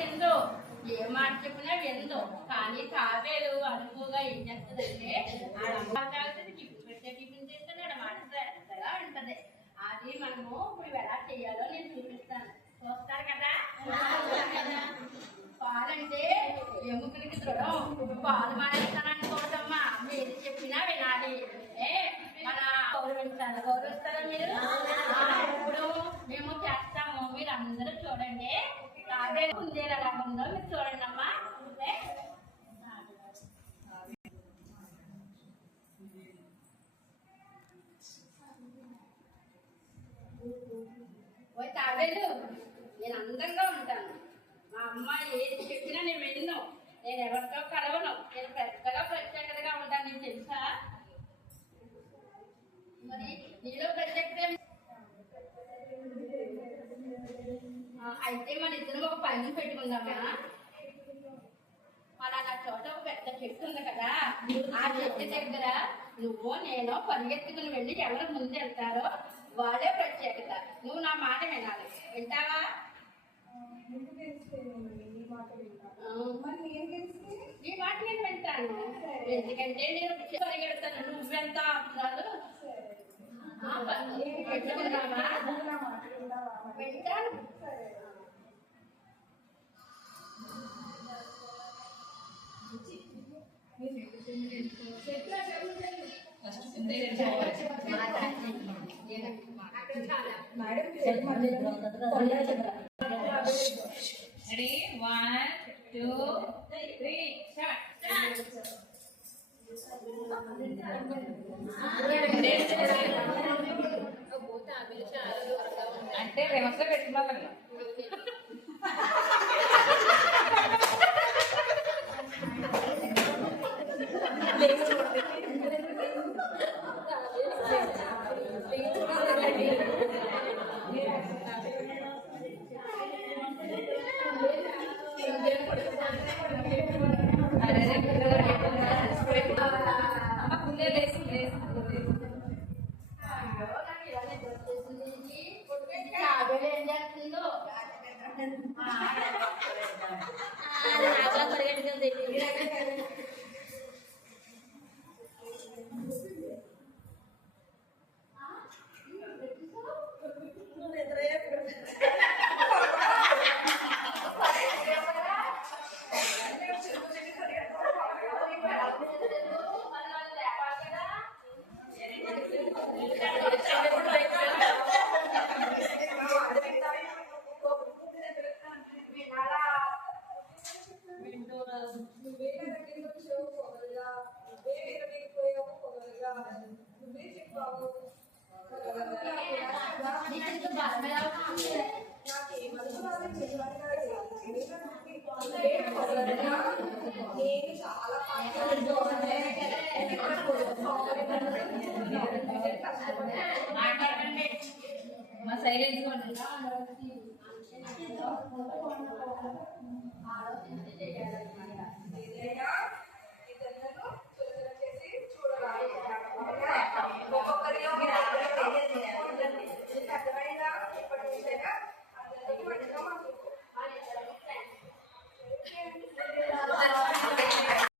తిందో ఏ మాట చెప్పినా విందో. కానీ తాబేలు అనుకుగా ఏం చేస్తుందంటే ఆడమ్మ తాగుతుంది, టిఫిన్ పెట్టే టిఫిన్ చేస్తుంది, ఆడ మాట పెద్దగా ఉంటుంది. అది మనము ఇప్పుడు ఎలా చేయాలో నేను చూపిస్తాను. చూస్తారు కదా. పాలంటే ఎముకలకి దృఢం. పాలు మానేస్తాననుకోవద్దమ్మా, మీరు చెప్పినా వినాలి. మన గౌరవిస్తారా మీరు? ఇప్పుడు మేము చేస్తాము, మీరు అందరూ చూడండి. అదే కుందేలు ఎలా ఉందో మీరు చూడండి అమ్మా. ఓ తాబేలు, నేను అందంగా ఉంటాను. మా అమ్మ ఏది చెప్పినా నేను విన్ను. నేను ఎవరితో కలవను. నేను పెద్దగా ప్రత్యేకతగా ఉంటాను. నీకు తెలుసా? మరి నీలో ప్రత్యేకత అయితే మన ఇద్దరం ఒక పని పెట్టుకుందామా? పలానా చోట ఒక పెద్ద చెట్టు ఉంది కదా, ఆ చెట్టు దగ్గర నువ్వు నేను పరిగెత్తుకుని వెళ్ళి ఎవరు ముందు వెళ్తారో వాళ్ళే ప్రత్యేకత. నువ్వు నా మాట వినాలి. వింటావా? నీ మాట నేను వింటాను. ఎందుకంటే నేను పరిగెడతాను. నువ్వెంత అంటున్నాను. పెట్టుకున్నావా? వింటాను. Ready? 1, 2, 3, start. అంటే రివర్స్ లో పెట్టుకోవాలి. మా సైలెన్స్ ఆలోచించి చేయాలి.